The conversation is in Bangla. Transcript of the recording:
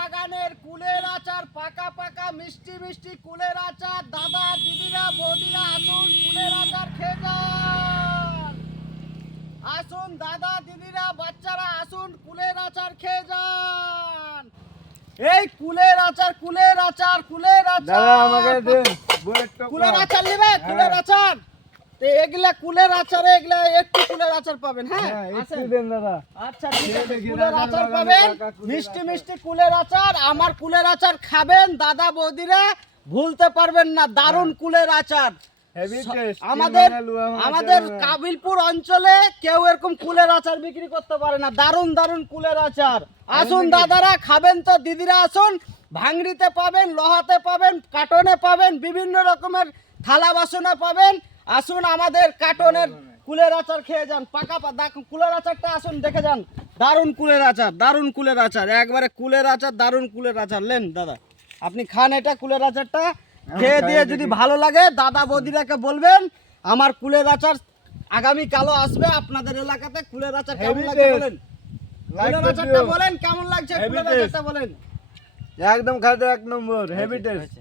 বাগানের কুলের আচার, পাকা পাকা মিষ্টি মিষ্টি কুলের আচার। দাদা দিদিরা বৌদিরা আসুন কুলের আচার খেয়ে যান। আসুন দাদা দিদিরা বাচ্চারা আসুন কুলের আচার খেয়ে যান। এই কুলের আচার কুলের আচার কুলের আচার। দাদা আমাকে দেন কুলের আচার নেবে? কুলের আচার তো এগুলা কুলের আচারে এগুলা একটু কুলের আচার পাবেন। হ্যাঁ একটু দেন দাদা। আচ্ছা ঠিক আছে, কুলের আচার পাবেন, মিষ্টি মিষ্টি কুলের আচার। আমার কুলের আচার খাবেন দাদা বৌদিরা, ভুলতে পারবেন না। দারুণ কুলের আচার। আমাদের কাবিলপুর অঞ্চলে কেউ এরকম কুলের আচার বিক্রি করতে পারে না। দারুণ দারুণ কুলের আচার। আসুন দাদারা খাবেন তো দিদিরা আসুন। ভাঙড়িতে পাবেন, লোহাতে পাবেন, কার্টনে পাবেন, বিভিন্ন রকমের থালা বাসনে পাবেন। আসুন আমাদের কার্টনের কুলের আচার খেয়ে যান। পাকা কুলের আচারটা আসুন দেখে যান। দারুণ কুলের আচার, দারুণ কুলের আচার, একবারে কুলের আচার, দারুণ কুলের আচার। নেন দাদা আপনি খান এটা কুলের আচারটা। খেয়ে দিয়ে যদি ভালো লাগে দাদা বৌদিরাকে বলবেন আমার কুলের আচার আগামী কালও আসবে আপনাদের এলাকাতে। কুলের আচার কেমন লাগছে বলেন, কুলের আচারটা বলেন কেমন লাগছে, কুলের আচারটা বলেন। একদম খাতে এক নম্বর, হেভি টেস্ট।